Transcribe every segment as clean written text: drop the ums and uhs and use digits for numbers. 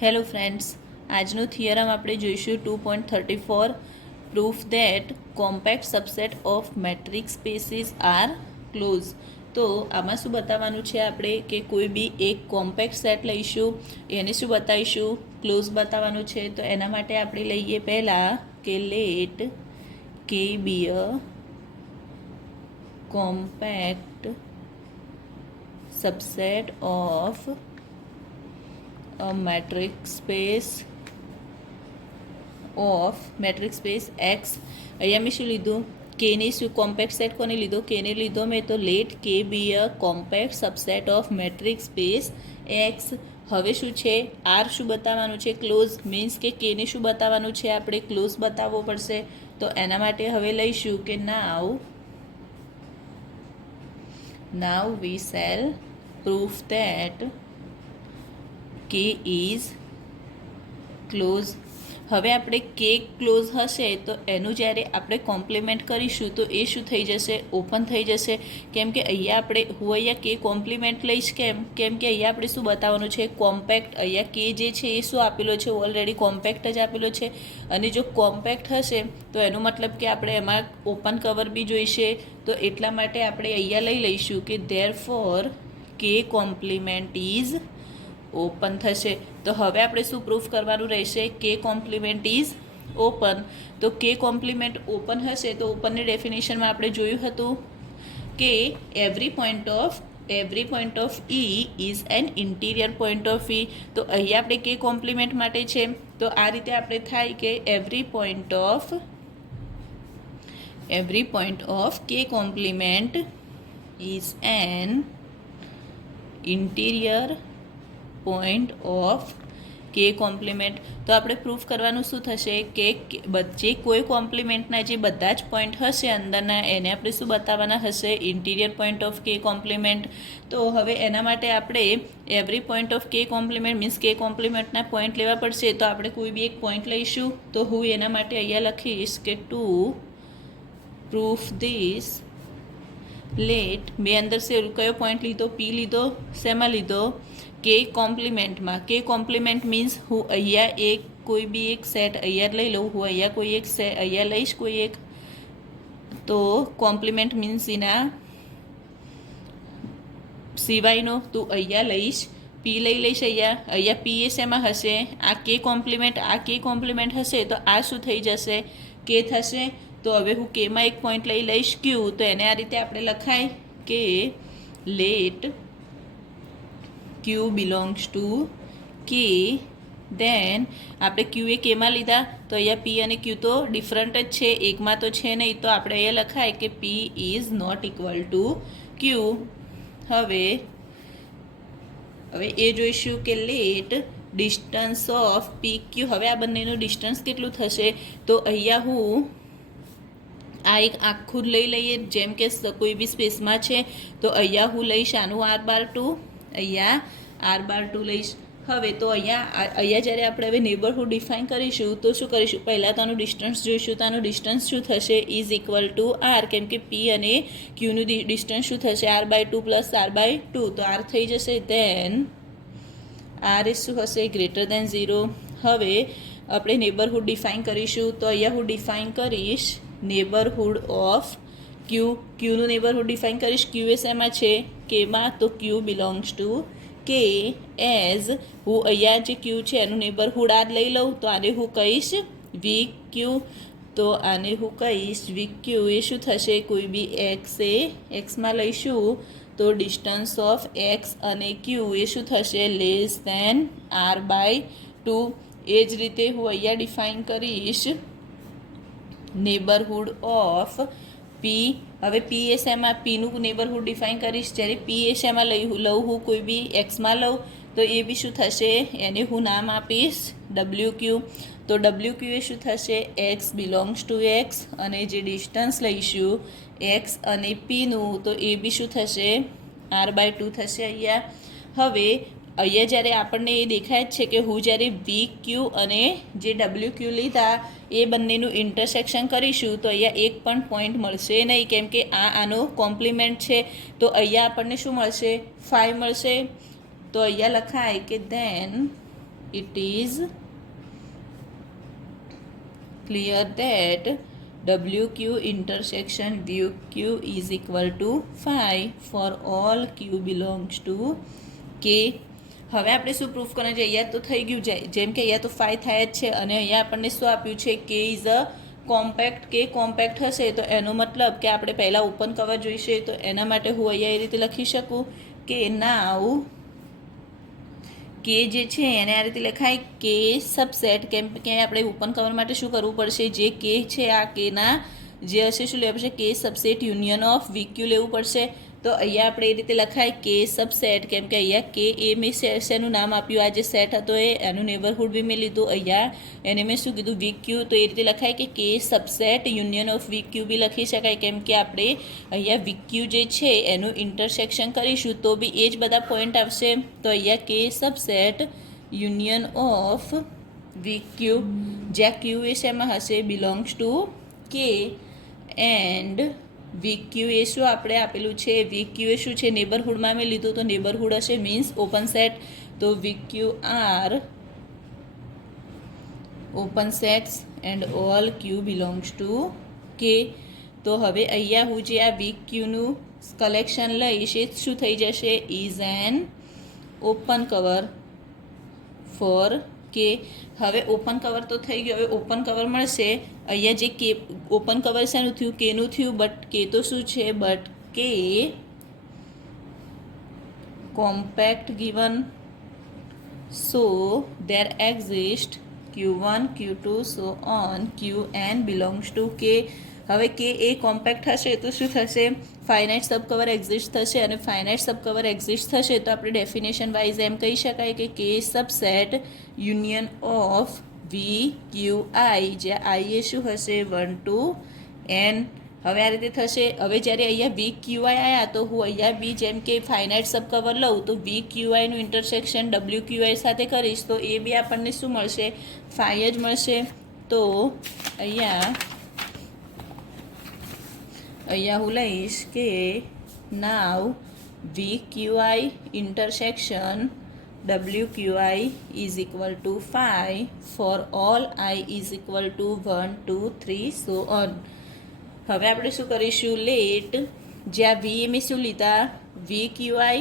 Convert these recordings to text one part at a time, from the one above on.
Hello friends, આજનું theorem આપણે જોઈશું 2.34 proof that compact subset of metric spaces are closed. તો આમાં શું બતાવવાનું છે આપણે કે કોઈ બી એક કોમ્પેક્ટ સેટ લઈશું, એને શું બતાવીશું, ક્લોઝ બતાવવાનું છે. તો એના માટે આપણે લઈએ પહેલાં કે let K be a compact subset of a metric space of metric space x. અહીંયા મેં શું લીધું, કેની શું કોમ્પેક્ટ સેટ કોને લીધો, કેને લીધો મેં, તો let K be a compact subset of metric space X. હવે શું છે, આર શું બતાવવાનું છે, ક્લોઝ. મીન્સ કે કેને શું બતાવવાનું છે, આપણે ક્લોઝ બતાવવો પડશે. તો એના માટે હવે લઈશું કે નાવ વી શેલ પ્રૂફ ધેટ કે ઇઝ ક્લોઝ. હવે આપણે કે ક્લોઝ હશે તો એનું જ્યારે આપણે કોમ્પ્લિમેન્ટ કરીશું તો એ શું થઈ જશે, ઓપન થઈ જશે. કેમ કે અહીંયા હું અહીંયા કે કોમ્પ્લિમેન્ટ લઈશ. કેમ કે અહીંયા આપણે શું બતાવવાનું છે, કોમ્પેક્ટ. અહીંયા કે જે છે એ શું આપેલો છે, ઓલરેડી કોમ્પેક્ટ જ આપેલો છે. અને જો કોમ્પેક્ટ હશે તો એનો મતલબ કે આપણે એમાં ઓપન કવર બી જોઈશે. તો એટલા માટે આપણે અહીંયા લઈ લઈશું કે ધેર ફોર કે કોમ્પ્લિમેન્ટ ઇઝ ઓપન થશે. તો હવે આપણે શું પ્રૂફ કરવાનું રહેશે, કે કોમ્પ્લિમેન્ટ ઇઝ ઓપન. તો કે કોમ્પ્લિમેન્ટ ઓપન હશે તો ઓપનની ડેફિનેશનમાં આપણે જોયું હતું કે every point of E is an interior point of E. તો અહીંયા આપણે કે કોમ્પ્લિમેન્ટ માટે છે. તો આ રીતે આપણે થાય કે એવરી પોઈન્ટ ઓફ કે compliment is an interior point of કે કોમ્પ્લિમેન્ટ. તો આપણે પ્રૂફ કરવાનું શું થશે કે જે કોઈ કોમ્પ્લિમેન્ટના જે બધા જ પોઈન્ટ હશે અંદરના, એને આપણે શું બતાવવાના હશે, ઇન્ટિરિયર પોઈન્ટ ઓફ કે કોમ્પ્લિમેન્ટ. તો હવે એના માટે આપણે એવરી પોઈન્ટ ઓફ કે કોમ્પ્લિમેન્ટ મીન્સ કે કોમ્પ્લિમેન્ટના પોઈન્ટ લેવા પડશે. તો આપણે કોઈ બી એક પોઈન્ટ લઈશું. તો હું એના માટે અહીંયા લખીશ કે ટુ પ્રૂફ ધીસ લેટ, મેં અંદર છે કયો પોઈન્ટ લીધો, પી લીધો. શેમાં લીધો, કે કોમ્પ્લિમેન્ટમાં. કે કોમ્પ્લિમેન્ટ મીન્સ હું અહીંયા કોઈ બી એક સેટ અહીંયા લઈ લઉં. હું અહીંયા કોઈ એક સેટ અહીંયા લઈશ કોઈ એક. તો કોમ્પ્લિમેન્ટ મીન્સ એના સિવાયનો તું અહીંયા લઈશ, પી લઈ લઈશ. અહીંયા પી એ શેમાં હશે, આ કે કોમ્પ્લિમેન્ટ હશે. તો આ શું થઈ જશે, કે થશે. તો હવે હું કેમાં એક પોઈન્ટ લઈ લઈશ, ક્યુ. તો એને આ રીતે આપણે લખાય કે લેટ ક્યુ બિલોંગ્સ ટુ કે. દેન આપણે ક્યુ એ કેમાં લીધા, તો અહીંયા પી અને ક્યુ તો ડિફરન્ટ જ છે, એકમાં તો છે નહીં. તો આપણે અહીંયા લખાય કે P is not equal to Q. હવે એ જોઈશું કે let distance of P Q. હવે આ બંનેનું ડિસ્ટન્સ કેટલું થશે, તો અહીંયા હું આ એક આખું લઈ લઈએ. જેમ કે કોઈ બી સ્પેસમાં છે તો અહીંયા હું લઈશ આનું r/2, અહીંયા r/2 લઈશ. હવે તો અહીંયા જ્યારે આપણે હવે નેબરહુડ ડિફાઇન કરીશું તો શું કરીશું, પહેલાં તો આનું ડિસ્ટન્સ જોઈશું. તો આનું ડિસ્ટન્સ શું થશે, ઇઝ ઇક્વલ ટુ આર. કેમ કે પી અને ક્યુનું ડિસ્ટન્સ શું થશે, r/2 પ્લસ r/2. તો આર થઈ જશે. દેન આર એ શું હશે, ગ્રેટર દેન 0. હવે આપણે નેબરહુડ ડિફાઇન કરીશું. તો અહીંયા હું ડિફાઇન કરીશ નેબરહુડ ઓફ ક્યુનું નેબરહુડ ડિફાઇન કરીશ. ક્યુ એ શેમાં છે, કેમાં. તો ક્યુ બિલોંગ્સ ટુ કે એઝ હું અહીંયા જે ક્યુ છે એનું નેબરહુડ આર લઈ લઉં. તો આને હું કહીશ વી ક્યુ. તો આને હું કહીશ વી ક્યુ. એ શું થશે, કોઈ બી એક્સમાં લઈશું તો ડિસ્ટન્સ ઓફ એક્સ અને ક્યુ એ શું થશે, લેસ દેન r/2. એ જ રીતે હું અહીંયા ડિફાઇન કરીશ નેબરહુડ ઓફ પી. હવે પી એ શેમાં, પીનું નેબરહુડ ડિફાઇન કરીશ. જ્યારે પી એ શેમાં લઉં હું, કોઈ બી એક્સમાં લઉં તો એ બી શું થશે, એને હું નામ આપીશ WQ. તો WQ એ શું થશે, એક્સ બિલોંગ્સ ટુ એક્સ. અને જે ડિસ્ટન્સ લઈશું એક્સ અને પીનું તો એ બી શું થશે, r/2 થશે અહીંયા. હવે અહીંયા જ્યારે આપણને એ દેખાય જ છે કે હું જ્યારે VQ અને જે WQ લીધા એ બંનેનું ઇન્ટરસેક્શન કરીશું તો અહીંયા એક પણ પોઈન્ટ મળશે નહીં. કેમ કે આનો કોમ્પ્લિમેન્ટ છે. તો અહીંયા આપણને શું મળશે, 5 મળશે. તો અહીંયા લખાય કે than it is clear that WQ intersection VQ is equal to phi for all Q belongs to K. હવે આપણે શું પ્રૂફ કરવાનું છે? અહીંયા તો થઈ ગયું જાય, જેમ કે અહીંયા તો ફાઈ થાય જ છે અને અહીંયા આપણને શું આપ્યું છે? કે ઇઝ અ કોમ્પેક્ટ. કે કોમ્પેક્ટ હશે તો એનો મતલબ કે આપણે પહેલાં ઓપન કવર જોઈશે, તો એના માટે હું અહીંયા એ રીતે લખી શકું કે નાવ કે જે છે એને આ રીતે લખાય કે સબસેટ. કેમ કે આપણે ઓપન કવર માટે શું કરવું પડશે? જે કે છે આ કેના જે હશે શું લેવું પડશે? કે સબસેટ યુનિયન ઓફ VQ લેવું પડશે. તો અહીંયા આપણે એ રીતે લખાય કે સબસેટ, કેમ કે અહીંયા કે એ મેં શેનું નામ આપ્યું? આ જે સેટ હતો એનું નેબરહુડ બી મેં લીધું. અહીંયા એને મેં શું કીધું? VQ. તો એ રીતે લખાય કે સબસેટ યુનિયન ઓફ VQ બી લખી શકાય, કેમ કે આપણે અહીંયા VQ જે છે એનું ઇન્ટરસેક્શન કરીશું તો બી એ જ બધા પોઈન્ટ આવશે. તો અહીંયા કે સબસેટ યુનિયન ઓફ VQ, જ્યાં Q એ શેમાં હશે? બિલોંગ્સ ટુ કે. એન્ડ VQ એ શું આપણે આપેલું છે? VQ એ શું છે? નેબરહુડમાં મેં લીધું, તો નેબરહુડ હશે મીન્સ ઓપન સેટ. તો VQ are open sets and all Q belongs to K. તો હવે અહીંયા હું જે આ VQનું કલેક્શન લઈશ એ શું થઈ જશે? Is an open cover for K. હવે ઓપન કવર તો થઈ ગયું, હવે ઓપન કવર મળશે. અહીંયા જે કે ઓપન કવર શેનું થયું? કેનું થયું. બટ કે તો શું છે? બટ કે compact given, so there exist Q1 Q2 so on Qn belongs to K. હવે કે એ કોમ્પેક્ટ હશે તો શું થશે? ફાઇનાઇટ સબકવર એક્ઝિસ્ટ થશે, અને ફાઇનાઇટ સબકવર એક્ઝિસ્ટ થશે તો આપણે ડેફિનેશન વાઇઝ એમ કહી શકાય કે સબસેટ યુનિયન ઓફ VQI, જ્યાં આઈ એ શું હશે? 1 to n. હવે આ રીતે થશે. હવે જ્યારે અહીંયા VQI આવ્યા તો હું અહીંયા બી જેમ કે ફાઇનાઇટ સબકવર લઉં તો VQIનું ઇન્ટરસેક્શન WQI સાથે કરીશ તો એ બી આપણને શું મળશે? ફાઈ જ મળશે. તો અહીંયા હું લઈશ કે નાવ VQI intersection WQI is equal to phi for all I is equal to 1 2 3 so on. હવે આપણે શું કરીશું? લેટ જ્યાં V મેં શું લીધા? VQI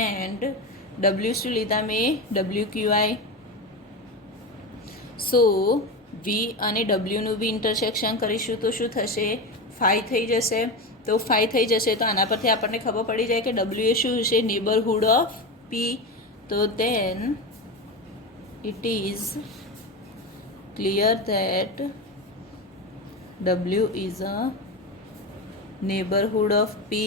એન્ડ W શું લીધા? મેં WQI. સો V અને Wનું બી ઇન્ટરસેક્શન કરીશું તો શું થશે? ફાઈ થઈ જશે. તો ફાઈ થઈ જશે તો આના પરથી આપણને ખબર પડી જાય કે W એ શું છે? Neighbourhood of P. તો then it is clear that W is a neighborhood of P.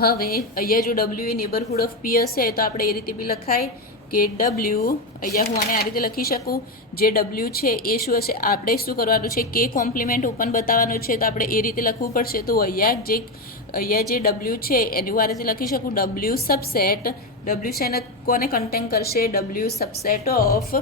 હવે અહીંયા જો W A neighbourhood of P હશે તો આપણે એ રીતે બી લખાય કે W, અહીંયા હું આને આ રીતે લખી શકું, જે W છે એ શું હશે? આપણે શું કરવાનું છે? કે કોમ્પ્લિમેન્ટ ઓપન બતાવવાનું છે તો આપણે એ રીતે લખવું પડશે. તો અહીંયા જે W છે એની હું આ રીતે લખી શકું W સબસેટ. W શેને કોને કન્ટેન કરશે? W સબસેટ ઓફ,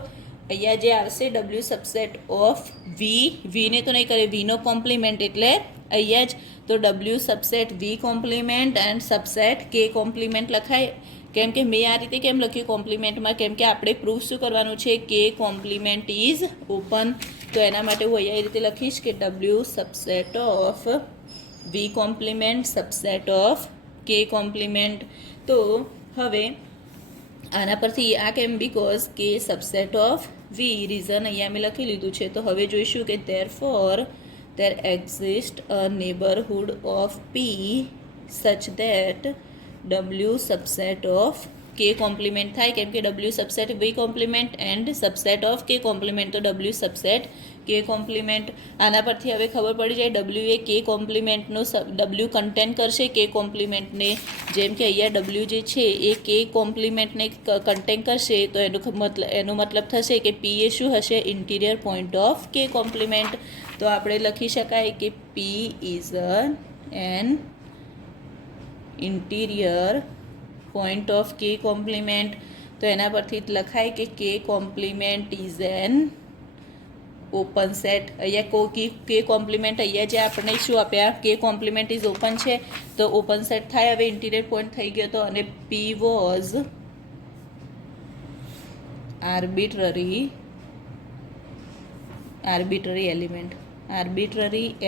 અહીંયા જે આવશે W સબસેટ ઓફ વીને તો નહીં કરે, વીનો કોમ્પ્લિમેન્ટ એટલે અહીંયા જ. તો W subset V compliment and subset K compliment લખાય. કેમ કે મેં આ રીતે કેમ લખ્યું કોમ્પ્લિમેન્ટમાં? કેમ કે આપણે પ્રૂફ શું કરવાનું છે? કે કોમ્પ્લિમેન્ટ ઇઝ ઓપન. તો એના માટે હું અહીંયા એ રીતે લખીશ કે W subset of V compliment subset of K compliment. તો હવે આના પરથી આ કેમ? બીકોઝ કે સબસેટ ઓફ V રીઝન અહીંયા મેં લખી લીધું છે. તો હવે જોઈશું કે therefore there exists a neighborhood of P such that W subset of K complement થાય. કેમ કે W subset V complement and subset of K complement, તો W subset K complement. આના પરથી હવે ખબર પડી જાય W એ K complementનો W કન્ટેન કરશે K complementને. જેમ કે અહીંયા W જે છે એ K complementને કન્ટેન કરશે તો એનો મતલબ થશે કે P એ શું હશે? Interior point of K complement. તો આપણે લખી શકાય કે P is an interior point of K compliment. તો એના પરથી લખાય કે K compliment is an open set. અહીંયા K કોમ્પ્લિમેન્ટ અહીંયા જે આપણે શું આપ્યા? K કોમ્પ્લિમેન્ટ ઇઝ ઓપન છે તો ઓપન સેટ થાય. હવે ઇન્ટિરિયર પોઈન્ટ થઈ ગયો તો, અને P was arbitrary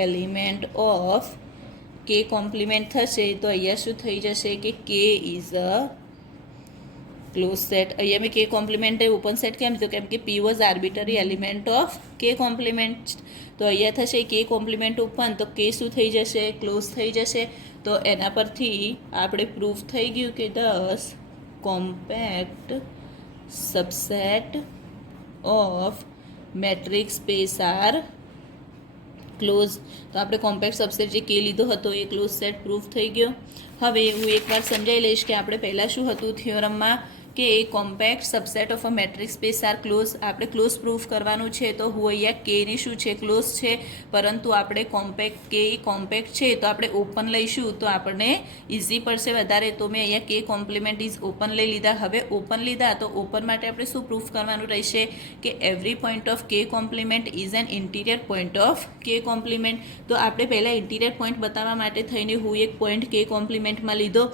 element of કે કોમ્પ્લિમેન્ટ થશે તો અહીંયા શું થઈ જશે કે કે ઇઝ અ ક્લોઝ સેટ. અહીંયા મેં કે કોમ્પ્લિમેન્ટ ઓપન સેટ કેમ તો કેમ કે પી વોઝ આર્બિટરી એલિમેન્ટ ઓફ કે કોમ્પ્લિમેન્ટ. તો અહીંયા થશે કે કોમ્પ્લિમેન્ટ ઓપન તો કે શું થઈ જશે ક્લોઝ થઈ જશે. તો એના પરથી આપણે પ્રૂફ થઈ ગયું કે દસ compact subset of metric space are closed. તો આપણે કોમ્પેક્ટ સબસેટ જે કે લીધો હતો એ ક્લોઝ સેટ પ્રૂફ થઈ ગયો. હવે હું એકવાર સમજાવી લઈશ કે આપણે પહેલાં શું હતું થિયોરમમાં કે compact subset of a metric space are closed. આપણે ક્લોઝ પ્રૂફ કરવાનું છે તો હું અહીંયા કેની શું છે ક્લોઝ છે, પરંતુ આપણે કોમ્પેક્ટ છે તો આપણે ઓપન લઈશું તો આપણને ઇઝી પડશે વધારે. તો મેં અહીંયા કે કોમ્પ્લિમેન્ટ ઇઝ ઓપન લઈ લીધા. હવે ઓપન લીધા તો ઓપન માટે આપણે શું પ્રૂફ કરવાનું રહેશે કે એવરી પોઈન્ટ ઓફ કે compliment is an interior point of કે કોમ્પ્લિમેન્ટ. તો આપણે પહેલાં ઇન્ટિરિયર પોઈન્ટ બતાવવા માટે થઈને હું એક પોઈન્ટ કે કોમ્પ્લિમેન્ટમાં લીધો.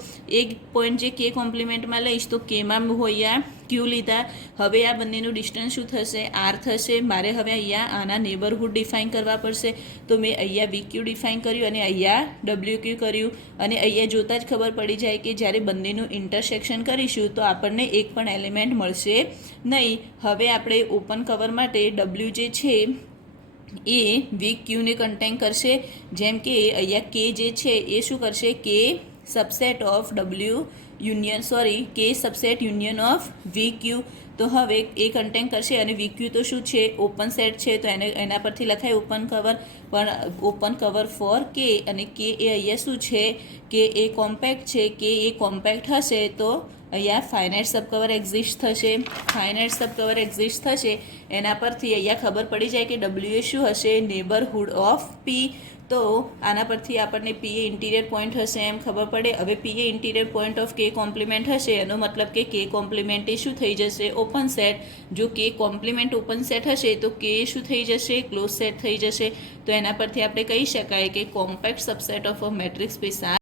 એક પોઈન્ટ જે કે કોમ્પ્લિમેન્ટમાં લઈશ તો કેમાં હું અહીંયા ક્યુ લીધા. હવે આ બંનેનું ડિસ્ટન્સ શું થશે આર થશે. મારે હવે અહીંયા આના નેબરહુડ ડિફાઇન કરવા પડશે. તો મેં અહીંયા વી ક્યુ ડિફાઇન કર્યું અને અહીંયા ડબલ્યુ ક્યુ કર્યું. અને અહીંયા જોતાં જ ખબર પડી જાય કે જ્યારે બંનેનું ઇન્ટરસેક્શન કરીશું તો આપણને એક પણ એલિમેન્ટ મળશે નહીં. હવે આપણે ઓપન કવર માટે ડબલ્યુ જે છે એ વી ક્યુને કન્ટેન કરશે. જેમ કે અહીંયા કે જે છે એ શું કરશે કે સબસેટ ઓફ કે સબસેટ યુનિયન ઓફ વી ક્યુ. તો હવે એ કન્ટેન કરશે અને વી ક્યુ તો શું છે ઓપન સેટ છે તો એના પરથી લખાય ઓપન કવર. પણ ઓપન કવર ફોર કે અને કે એ અહીંયા શું છે કે એ કોમ્પેક્ટ છે. કે એ કોમ્પેક્ટ હશે તો અહીંયા ફાઇનાઇટ સબકવર એક્ઝિસ્ટ થશે. એના પરથી અહીંયા ખબર પડી જાય કે ડબલ્યુ એ શું હશે નેબરહુડ ઓફ પી. તો આના પરથી આપણને પી એ ઇન્ટિરિયર પોઈન્ટ હશે એમ ખબર પડે. હવે પી એ ઇન્ટિરિયર પોઈન્ટ ઓફ કે કોમ્પ્લિમેન્ટ હશે એનો મતલબ કે કોમ્પ્લિમેન્ટ એ શું થઈ જશે ઓપન સેટ. જો કે કોમ્પ્લિમેન્ટ ઓપન સેટ હશે તો કે શું થઈ જશે ક્લોઝ સેટ થઈ જશે. તો એના પરથી આપણે કહી શકાય કે compact subset of a metric space R